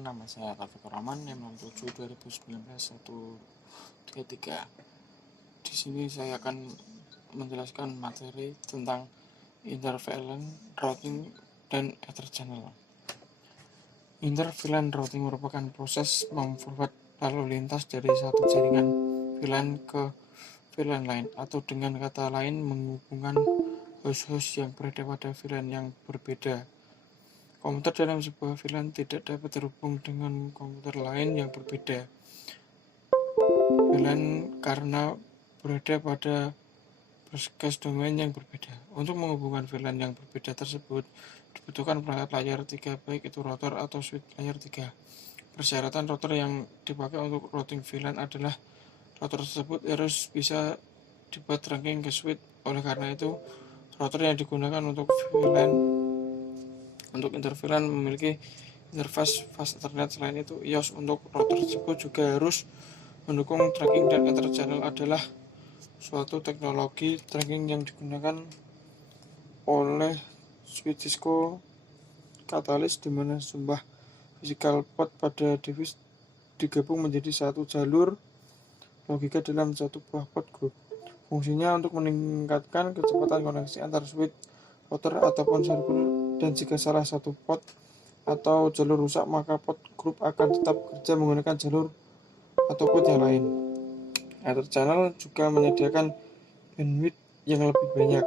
Nama saya Taufik Rahman, NIM 67/2019-133. Di sini saya akan menjelaskan materi tentang intervalent routing dan ether channel. Intervalent routing merupakan proses memforward lalu lintas dari satu jaringan VLAN ke VLAN lain, atau dengan kata lain menghubungkan host-host yang berada pada VLAN yang berbeda. Komputer dalam sebuah VLAN tidak dapat terhubung dengan komputer lain yang berbeda VLAN karena berada pada broadcast domain yang berbeda. Untuk menghubungkan VLAN yang berbeda tersebut dibutuhkan perangkat layar 3, baik itu router atau switch layar 3. Persyaratan router yang dipakai untuk routing VLAN adalah router tersebut harus bisa dibuat trunking ke switch. Oleh karena itu, router yang digunakan untuk interVLAN memiliki interface fast Ethernet. Selain itu, IOS untuk router tersebut juga harus mendukung tracking, dan ether channel adalah suatu teknologi tracking yang digunakan oleh switch Cisco Catalyst, di mana sebuah physical port pada device digabung menjadi satu jalur logika dalam satu buah port group. Fungsinya untuk meningkatkan kecepatan koneksi antar switch, router, ataupun server, dan jika salah satu port atau jalur rusak, maka port group akan tetap bekerja menggunakan jalur atau port yang lain. Ether channel juga menyediakan bandwidth yang lebih banyak.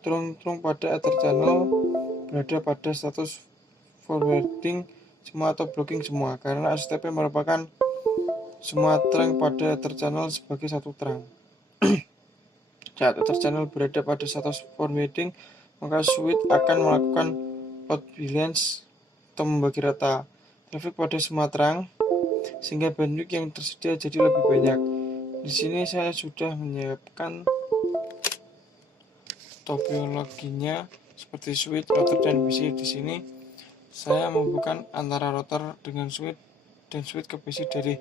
Trunk pada ether channel berada pada status forwarding semua atau blocking semua, karena STP merupakan semua trunk pada ether channel sebagai satu trunk. Saat ether channel berada pada status forwarding, maka switch akan melakukan load balance atau membagi rata traffic pada semua trunk, sehingga bandwidth yang tersedia jadi lebih banyak. Di sini saya sudah menyiapkan topologinya seperti switch, router, dan PC. Di sini saya menghubungkan antara router dengan switch dan switch ke PC, dari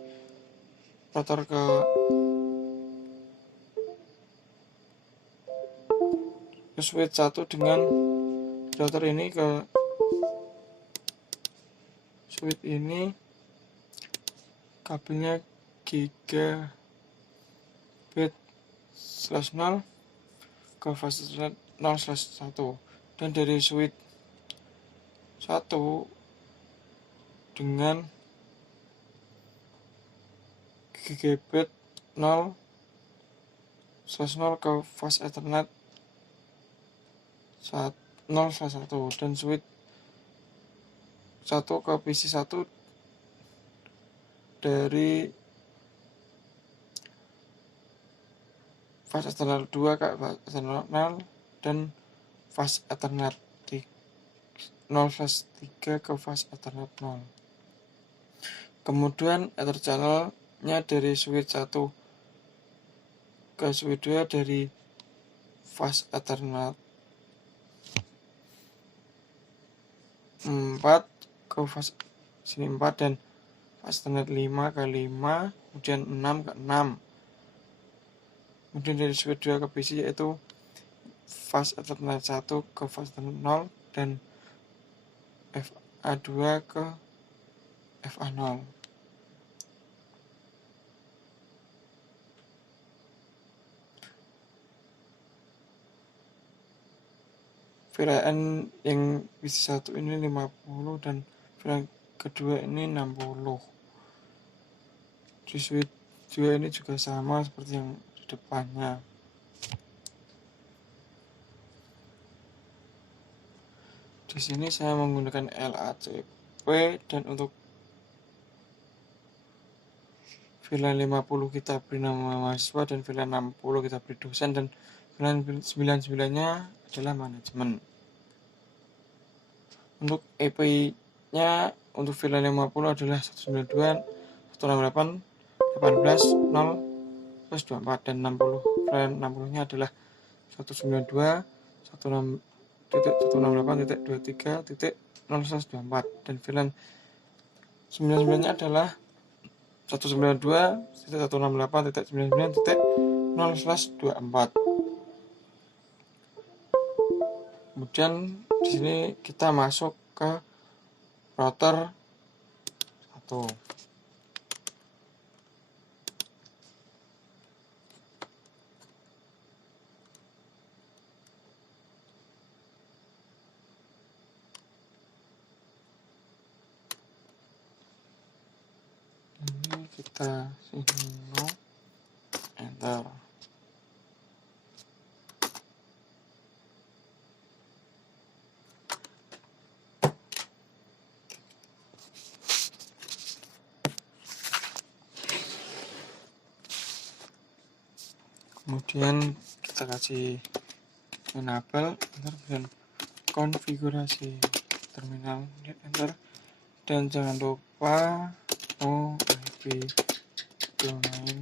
router ke switch 1 dengan router ini ke switch ini. Kabelnya gigabit/0 ke fast Ethernet 0/1, dan dari switch 1 dengan gigabit 0/0 ke fast Ethernet 0/1, dan switch 1 ke PC 1 dari fast Ethernet 2 ke fast Ethernet 0, dan fast Ethernet 0/3 ke fast Ethernet 0. Kemudian ether channel-nya dari switch 1 ke switch 2 dari fast Ethernet 4 ke fast 4, dan fast Ethernet 5 ke 5, kemudian 6 ke 6. Kemudian dari switch 2 ke PC, yaitu fast Ethernet 1 ke fast Ethernet 0, dan FA2 ke FA0. VLAN yang PC1 ini 50, dan VLAN kedua ini 60. Di switch 2 ini juga sama seperti yang di depannya. Di sini saya menggunakan LACP, dan untuk VLAN 50 kita beri nama mahasiswa, dan VLAN 60 kita beri dosen, dan VLAN 99-nya adalah manajemen. Untuk IP-nya untuk VLAN 50 adalah 192.168.18.0/24, dan 60 VLAN 60-nya adalah 192.168.23.0/24, dan VLAN 99-nya adalah 192.168.99.0/24. Kemudian di sini kita masuk ke router 1. Ini kita sini no, enter. Kemudian kita kasih enable, enter, dan konfigurasi terminal, enter, dan jangan lupa no IP domain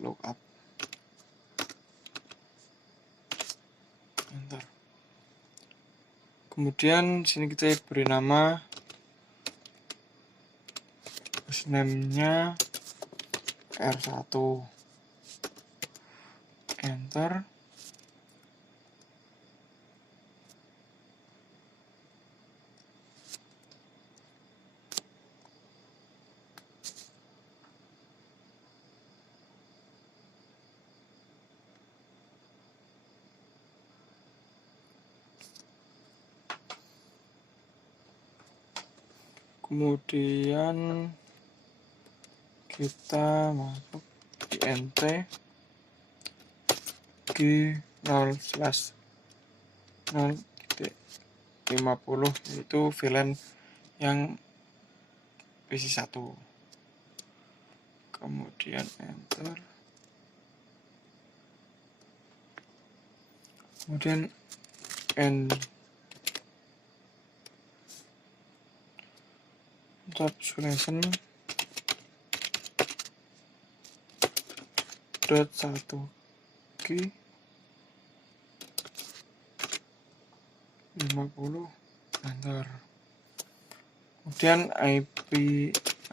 lookup, enter. Kemudian sini kita beri nama hostname-nya R1, enter. Kemudian kita masuk di int g0/0.50, yaitu VLAN yang PC 1. Kemudian enter. Kemudian encapsulation .1G 50, enter. Kemudian IP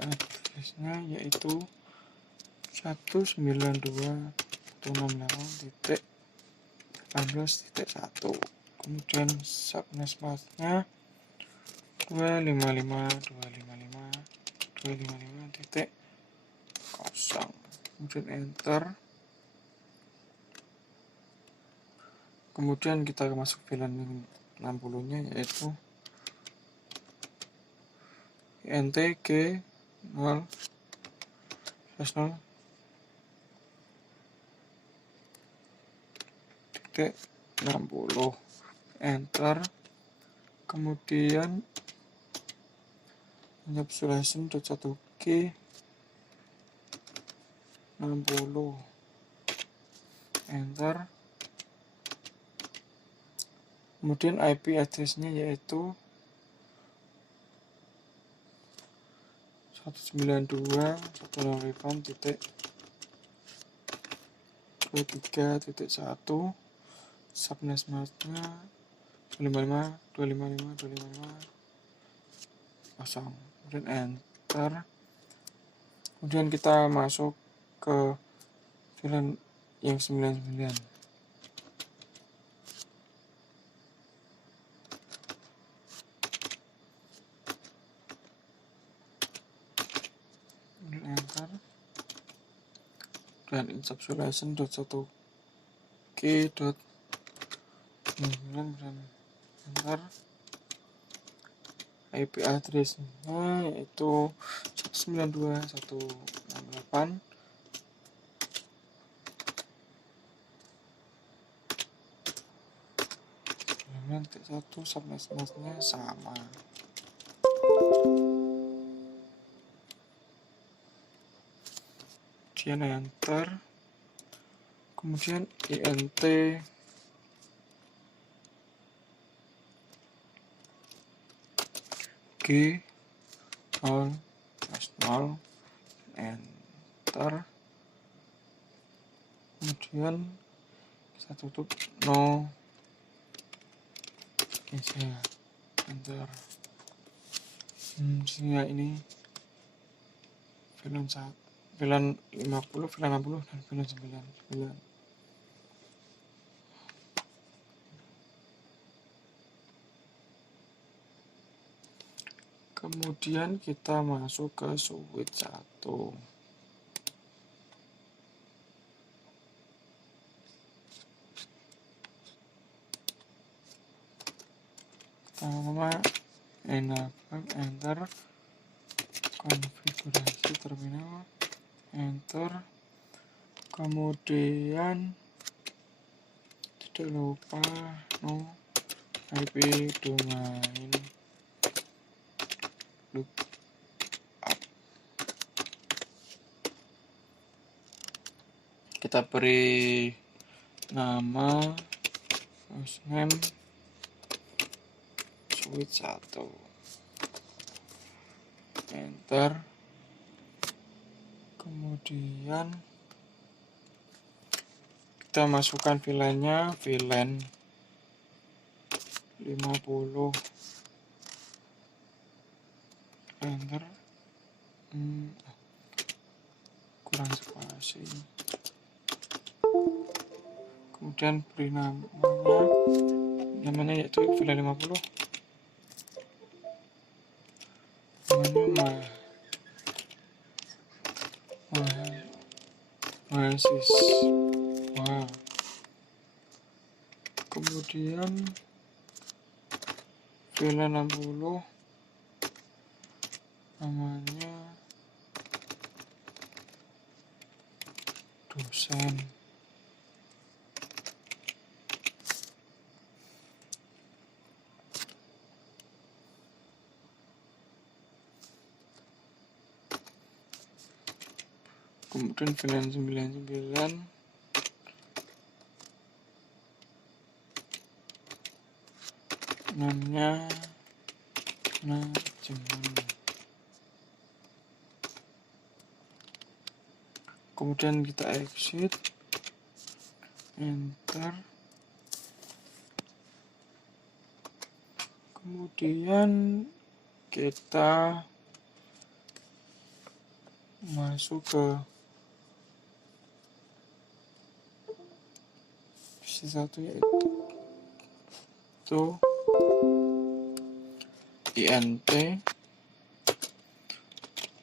address-nya yaitu 192.168.18.1. Kemudian subnetmask-nya 255.255.255.0. Kemudian enter. Kemudian kita masuk VLAN 60-nya yaitu int g0/0.60, enter. Kemudian encapsulation .1G 60, enter. Kemudian IP address-nya yaitu 192.168.23.1, subnetmask-nya 255.255.255.0. Kemudian enter. Kemudian kita masuk ke VLAN yang 99. Kemudian enter. Dan encapsulation .1G dan enter. IP address-nya yaitu 192.168. Nanti satu subnetmask-nya sama. Kemudian enter. Kemudian int g0/0, enter. Kemudian kita tutup no ya, enter. Sehingga ini VLAN 50, VLAN 60, dan VLAN 99. Kemudian kita masuk ke switch 1. Pertama, enable, enter, konfigurasi terminal, enter, kemudian tidak lupa no IP domain lookup. Kita beri nama hostname switch 1, enter, kemudian kita masukkan VLAN-nya, VLAN 50, enter, kurang spasi, kemudian beri namanya yaitu VLAN 50, namanya mahasiswa, kemudian VLAN 60 namanya dosen, kemudian VLAN 99 namanya manajemen, kemudian kita exit, enter, kemudian kita masuk ke satu, yaitu INT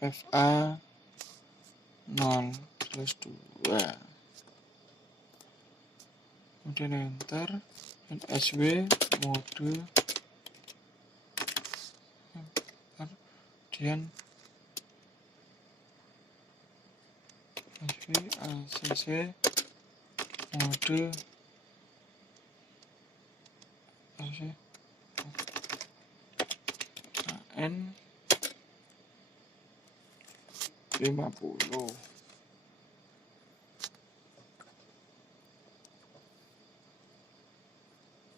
FA 0/2, kemudian enter, dan SW mode, kemudian SW ACC mode AC AN 50.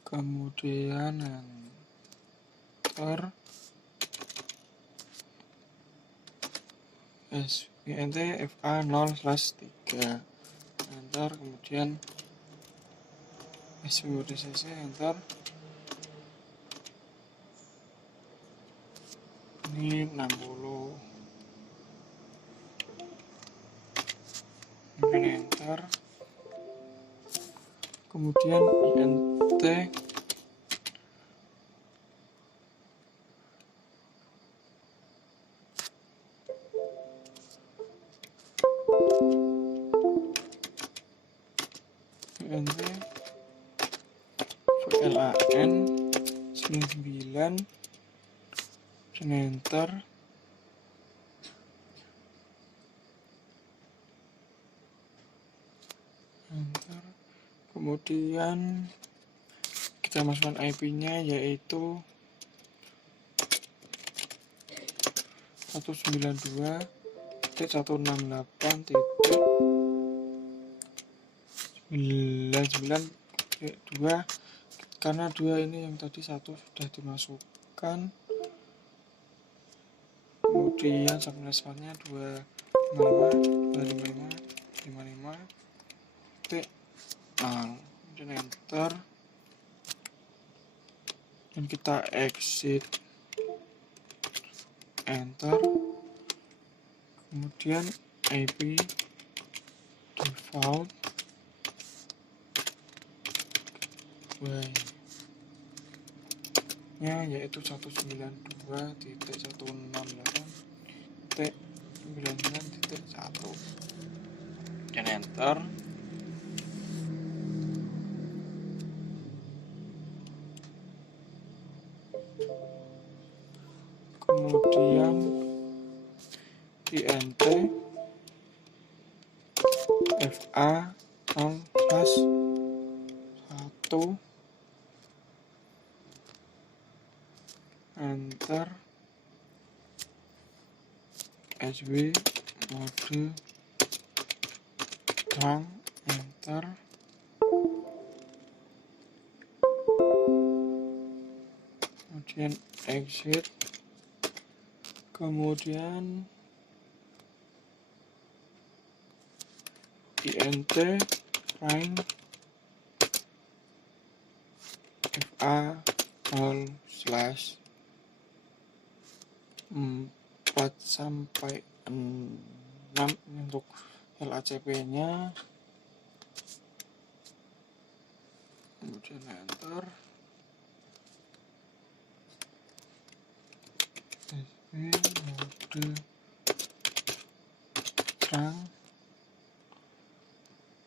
Kemudian enter, INT FA 0/3, enter, kemudian SW mode CC, enter, ini 60, kemudian enter, kemudian INT VLAN 99, dan enter, kemudian kita masukkan IP-nya yaitu 192.168.99.2, karena 2 ini yang tadi 1 sudah dimasukkan, kemudian subnetnya 255.255.55.0, kemudian enter, dan kita exit, enter, kemudian IP default nya yaitu 192.168.99.1 dan enter. Kemudian int fa 0+1 enter. sw mode trunk enter. Kemudian exit, kemudian int prime fa 0/4-6 untuk LACP nya, kemudian enter. Mode trunk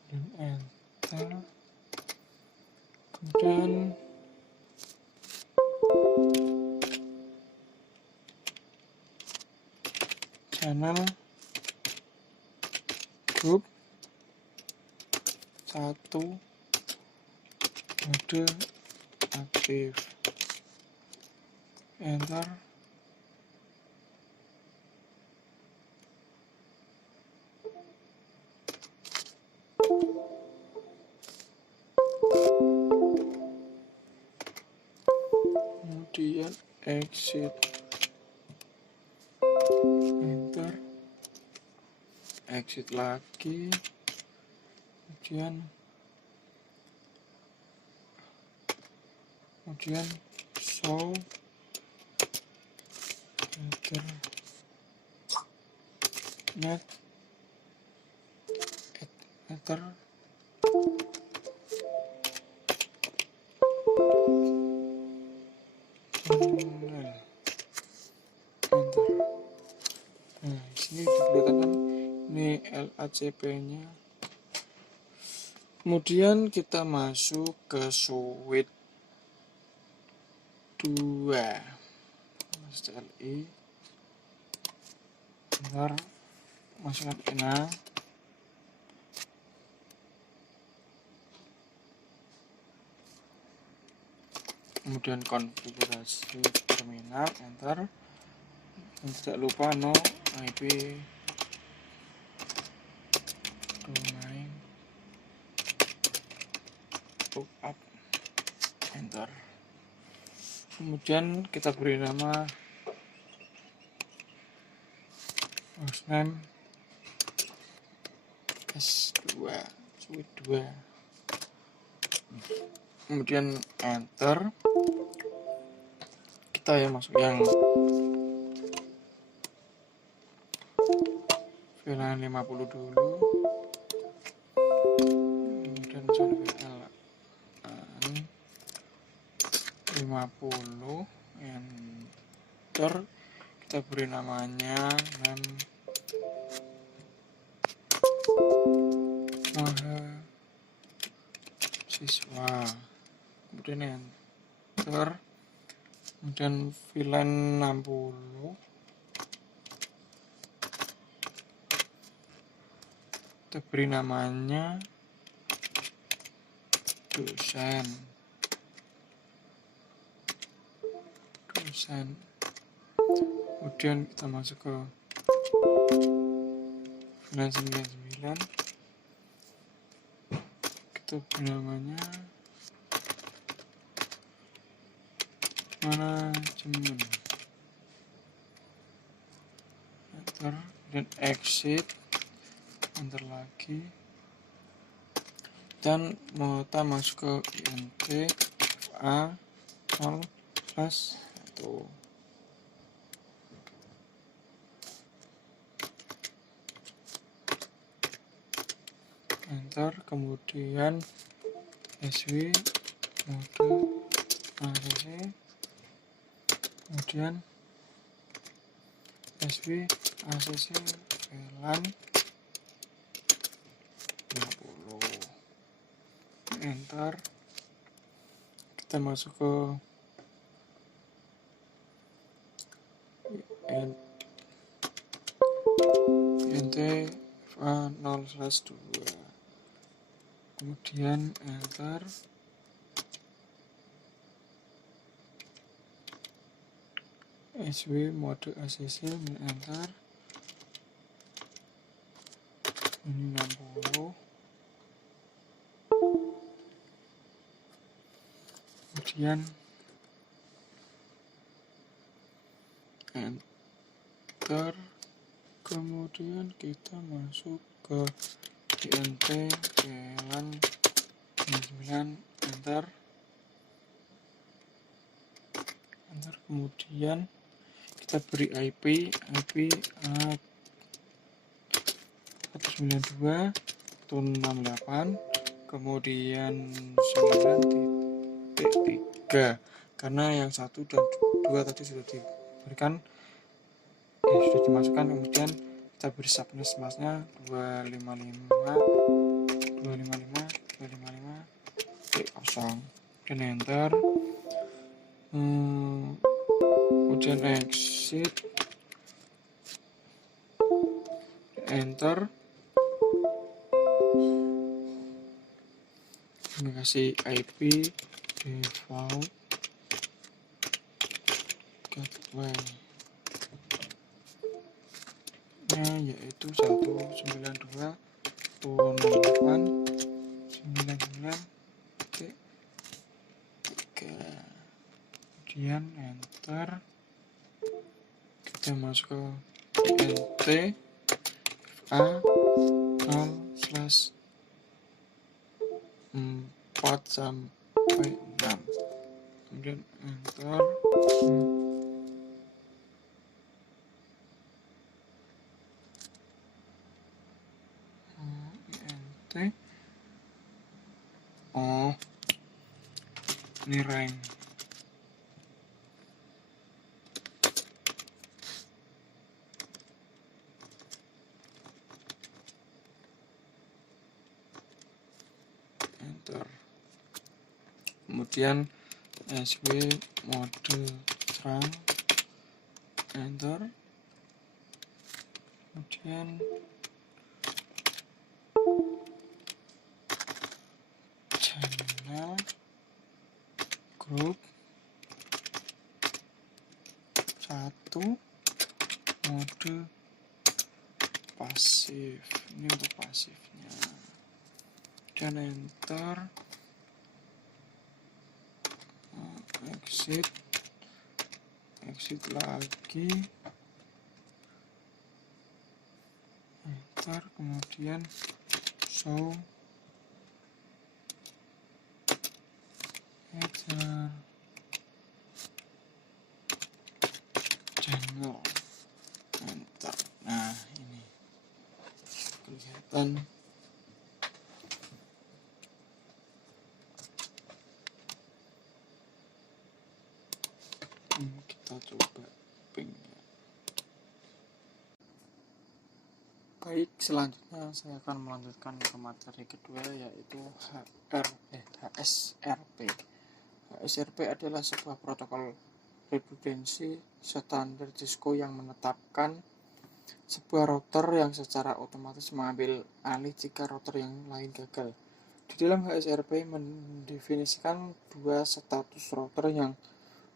dan enter. Kemudian channel group 1 mode aktif enter. Kemudian exit enter, exit lagi, kemudian show net enter. Enter. Nah, di sini kelihatan ini LACP nya. Kemudian kita masuk ke suite 2 CLI, bentar, masukkan enang, kemudian konfigurasi terminal enter. Dan tidak lupa no IP domain lookup enter. Kemudian kita beri nama hostname S2 suite 2, kemudian enter. Kita yang masuk yang VLAN 50 dulu, kemudian VLAN 50 enter. Kita beri namanya mahasiswa, kemudian enter. Kemudian VLAN 60 kita beri namanya dosen. Kemudian kita masuk ke VLAN 99, kita beri namanya manajemen enter, dan exit enter lagi, dan kita masuk ke int fa 0+1 enter. Kemudian sw mode ACC kemudian SW ACC VLAN 50, enter. Kita masuk ke INT FA0/2, kemudian enter. SW mode ACC, enter. Ini 60, kemudian enter. Kemudian kita masuk ke INT VLAN 9, enter. Kemudian kita beri IP 192.168, kemudian 9.3, karena yang 1 dan 2 tadi sudah diberikan, sudah dimasukkan. Kemudian kita beri subnet masknya 255.255.0, dan enter. Kemudian exit, enter. Kasih IP default gateway nya yaitu 192.168.99.3, kemudian enter. Kita masuk ke INT FA0/4-6, kemudian enter. INT, ini rank. Enter. Kemudian SW mode terang, enter. Kemudian channel grup 1 mode pasif, ini untuk pasifnya, dan enter. Exit lagi, enter. Kemudian show header channel, enter. Nah, ini kelihatan. Kita coba ping. Baik, selanjutnya saya akan melanjutkan ke materi kedua, yaitu HSRP. HSRP adalah sebuah protokol redundansi standar Cisco yang menetapkan sebuah router yang secara otomatis mengambil alih jika router yang lain gagal. Di dalam HSRP mendefinisikan dua status router, yang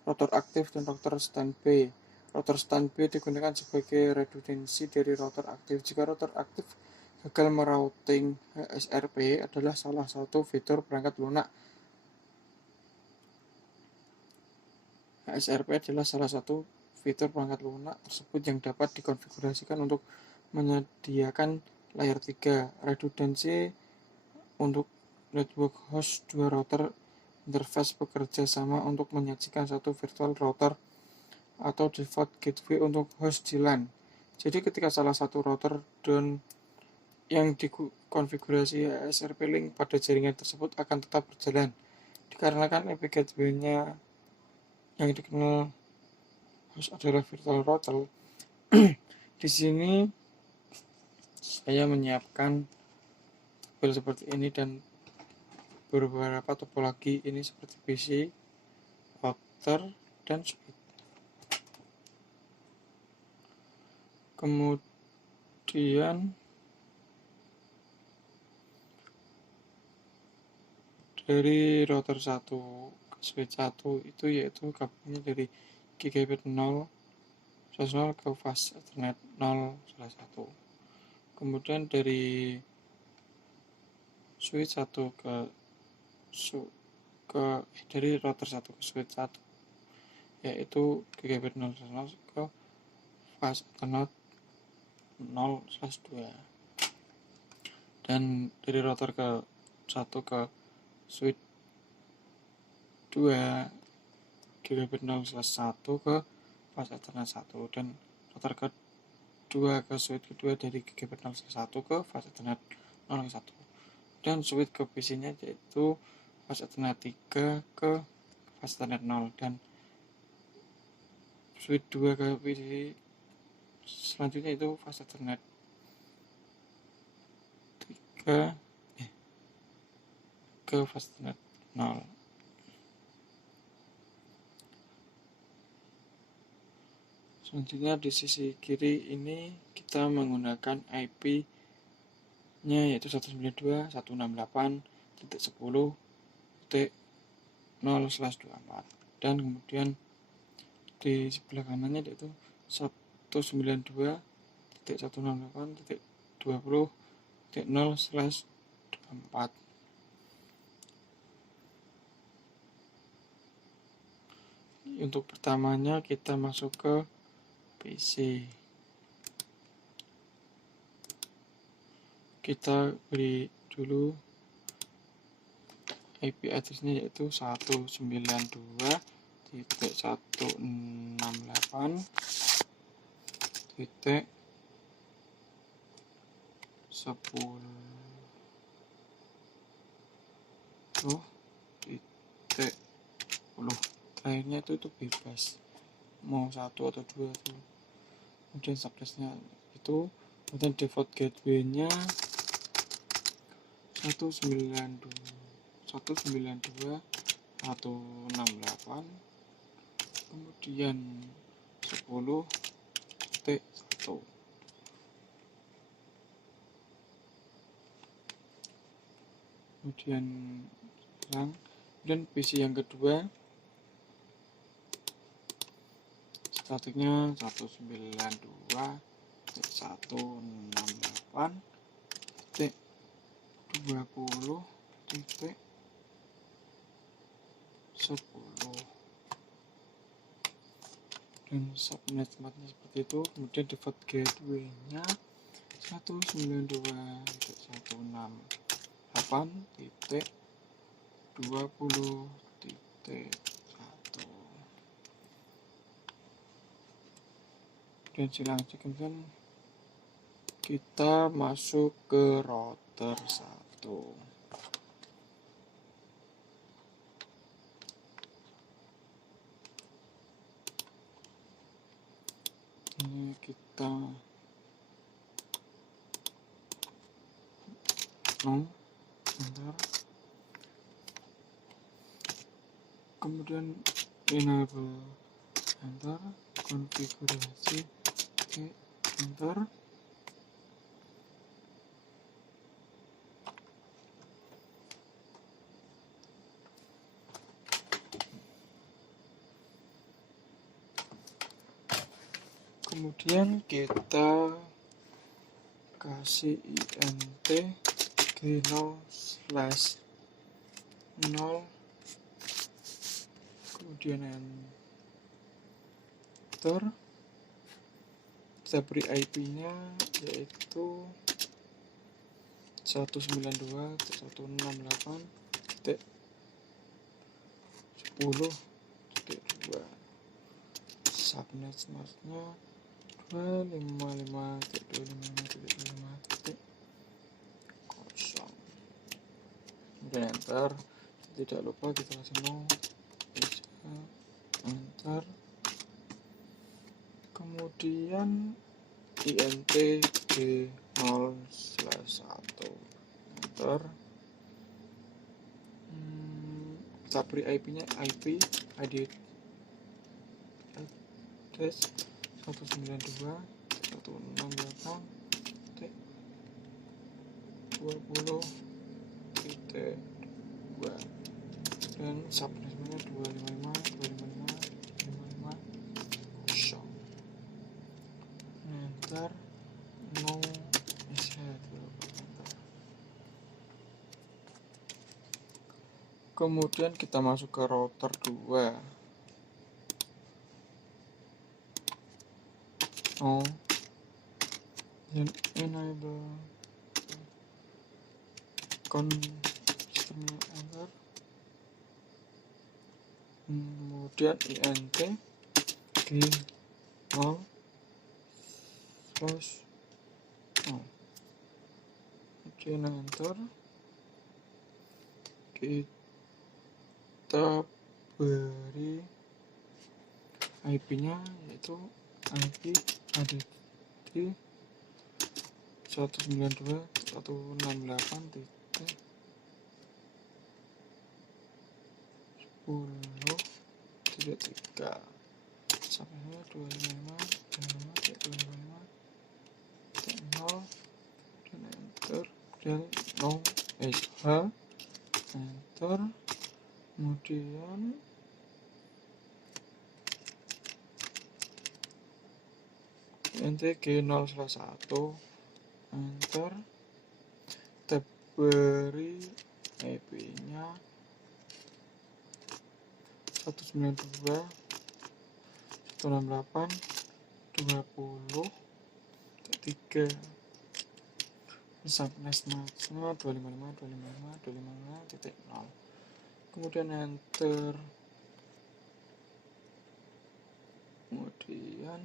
router aktif dan router standby. Router standby digunakan sebagai redundansi dari router aktif. Jika router aktif gagal merouting, HSRP adalah salah satu fitur perangkat lunak. HSRP adalah salah satu fitur perangkat lunak tersebut yang dapat dikonfigurasikan untuk menyediakan layer 3 redundansi untuk network host. Dua router interface bekerja sama untuk menyajikan satu virtual router atau default gateway untuk host di LAN. Jadi ketika salah satu router down, yang dikonfigurasi HSRP link pada jaringan tersebut akan tetap berjalan, dikarenakan IP gateway-nya yang dikenal host adalah virtual router. Di sini saya menyiapkan tabel seperti ini dan beberapa topologi ini seperti PC, router, dan switch. Kemudian dari router 1 ke switch 1 itu yaitu kabelnya dari gigabit 0 ke fast ethernet 0/1. Kemudian dari switch 1 dari router 1 ke switch 1 yaitu gigabit 0/0 ke fast ethernet 0/2. Dan dari router ke 1 ke switch 2 gigabit 0/1 ke fast ethernet 1, dan router ke 2 ke switch kedua dari gigabit 0/1 ke fast ethernet 0/1, dan switch ke PC nya yaitu fast ethernet 3 ke fast ethernet 0, dan switch 2 ke PC selanjutnya itu fast ethernet 3 ke fast ethernet 0. Selanjutnya di sisi kiri ini kita menggunakan IP-nya yaitu 192.168.10.0/24, dan kemudian di sebelah kanannya yaitu 192.168.20.0/24. Untuk pertamanya kita masuk ke PC. Kita beri dulu IP address-nya yaitu 192.168.10.10. Terakhirnya itu bebas, mau 1 atau 2 itu. Kemudian subnetnya itu, kemudian default gateway-nya 192.168, kemudian 10.1. Kemudian PC yang kedua statiknya 192.168.20.10, dan subnet seperti itu. Kemudian default gateway-nya 192.168.20.1. Dan selanjutnya kita masuk ke router 1. Ini kita kemudian enable, enter, konfigurasi, enter. Kemudian kita kasih int g0/0, kemudian enter. Kita beri IP-nya yaitu 192.168.10.2. Subnet-nya 255.255.0. Kemudian enter. Tidak lupa kita kasih no, enter. int g0/1 enter. Kita beri IP-nya IP id address 192.168.20.2 dan subnetnya 255.255.255.0 enter. No enter. Kemudian kita masuk ke router 2. Dan enable sistemnya enter. Kemudian int g0/0. Kemudian enter. Kita beri IP-nya yaitu IP add 192.168.10.3 sampai 255.255.0 dan enter. Dan no sh enter. Kemudian int g0/1 enter. Kita beri IP-nya 192.168.20.3 subnetnya 255.255.255.0. Kemudian enter. Kemudian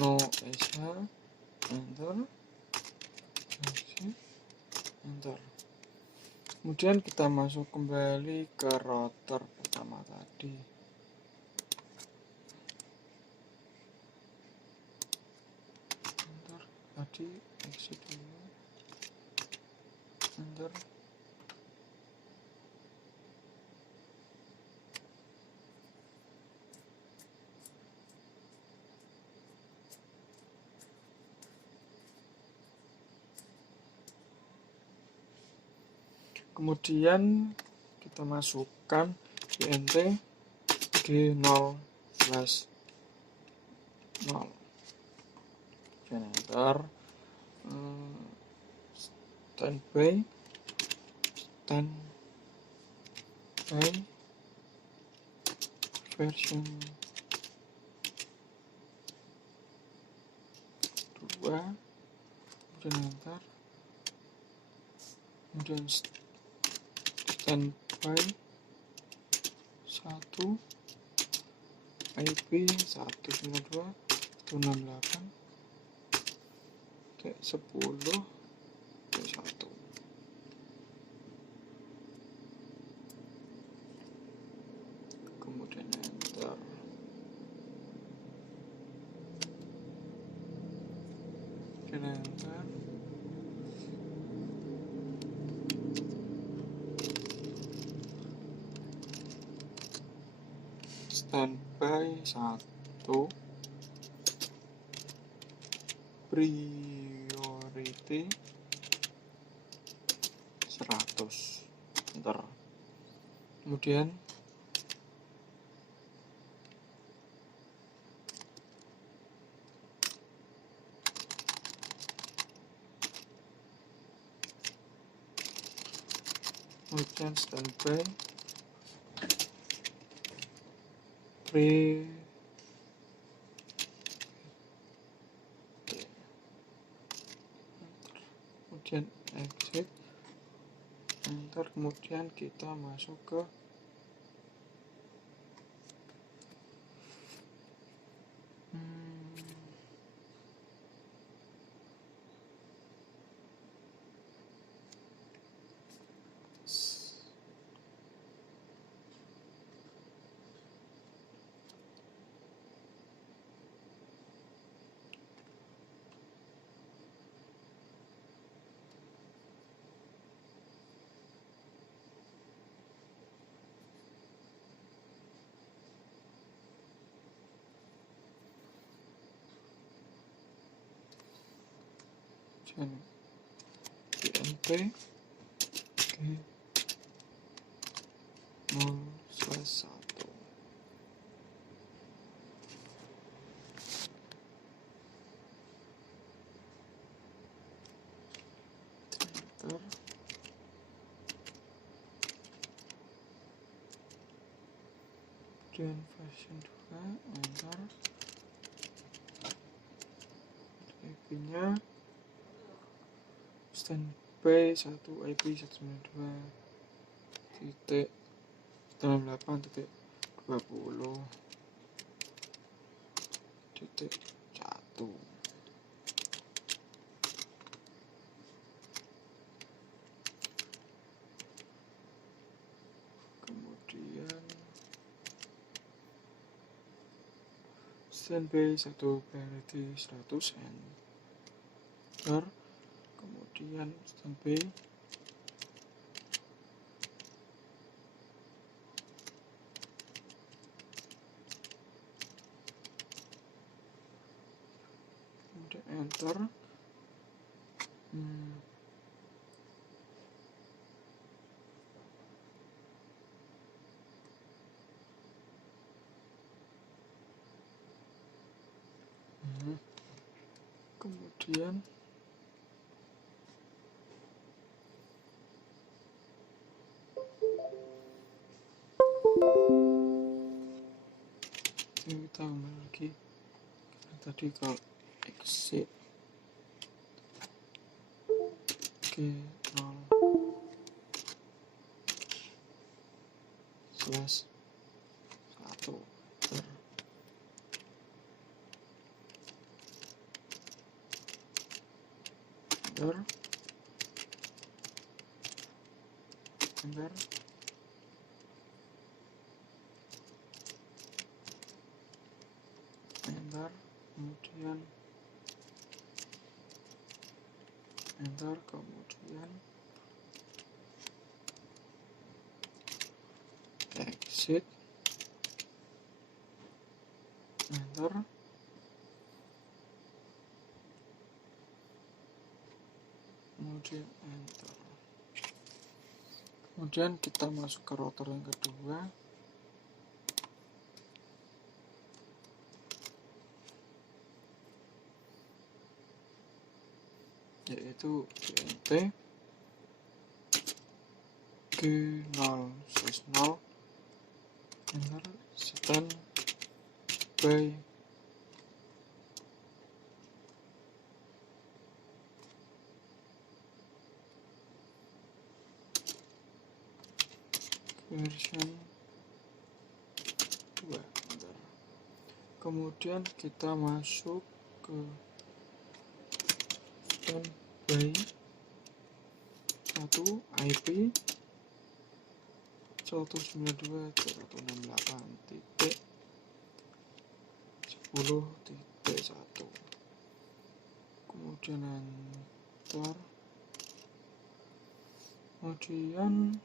no sh enter. Enter. Kemudian kita masuk kembali ke router pertama tadi. Enter. Tadi exit dulu. Enter. Kemudian kita masukkan int g0/0. Dan enter. Standby version 2. Kemudian enter. Kemudian standby 1 IP 192.168.10.1. Kemudian enter. Dan enter. Standby 1 priority 100 enter. Kemudian standby kemudian exit enter. Kemudian kita masuk ke kemudian INT G 0/1. Enter. Kemudian version 2, enter. IP nya standby 1 IP 192.168.20.1. Kemudian standby 1 priority 100, enter. Kemudian standby kemudian enter. Kemudian kita kembali lagi tadi kalau exit G0/1 enter, enter. Enter, kemudian enter, kemudian exit, enter, kemudian enter. Kemudian kita masuk ke router yang kedua, yaitu INT G0/0, enter. Standby version 2, enter. Kemudian kita masuk ke standby 1 IP 192.168.10.1, kemudian enter. Kemudian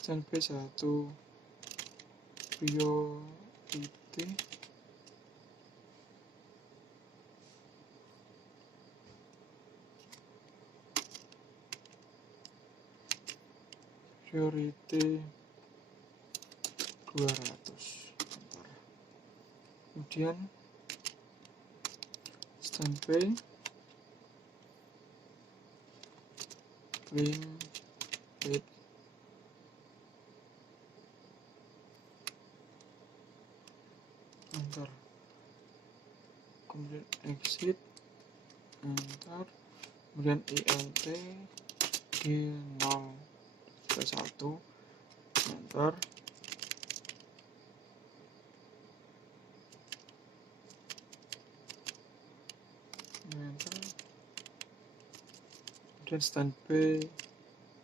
standby 1 priority 200, enter. Kemudian standby clean it, enter. Kemudian exit, enter. Kemudian INT G0/1, enter. Enter. Kemudian standby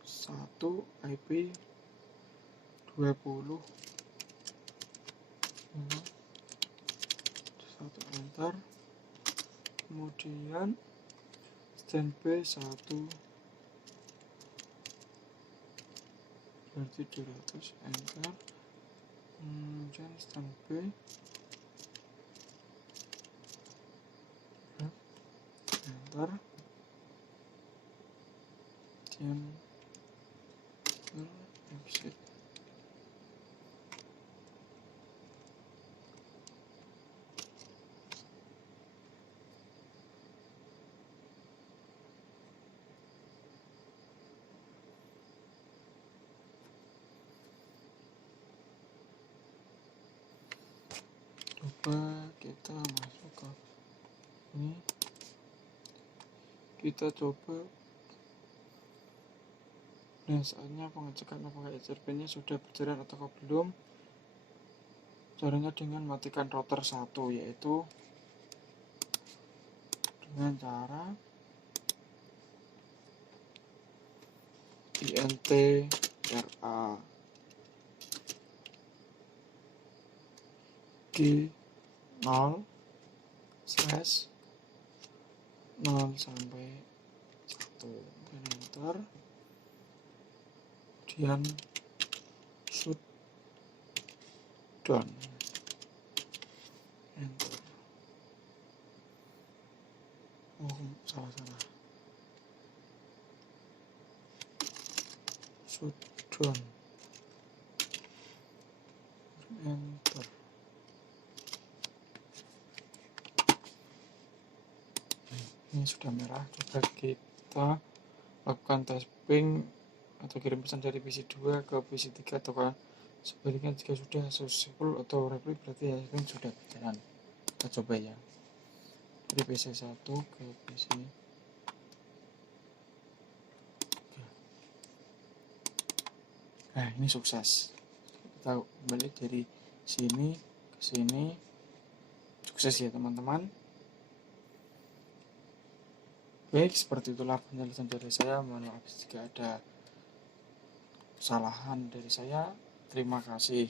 1 IP 20.1, enter. Kemudian standby 1 berarti 200, enter. Kemudian standby enter, kemudian exit. Coba kita masuk ke ini, kita coba. Nah, saatnya pengecekan apakah HRP-nya sudah berjalan atau belum. Caranya dengan matikan router 1, yaitu dengan cara INTRA G 0/0 sampai 1, dan enter, kemudian shutdown, enter. Salah shutdown, enter. Ini sudah merah. Coba kita lakukan typing atau kirim pesan dari PC 2 ke PC 3 atau sebaliknya. Jika sudah successful atau reply, berarti HRP sudah berjalan. Kita coba ya, dari PC 1 ke PC 3. Nah, ini sukses. Kita balik dari sini ke sini, sukses ya teman-teman. Baik, seperti itulah penjelasan dari saya. Mohon maaf jika ada kesalahan dari saya. Terima kasih.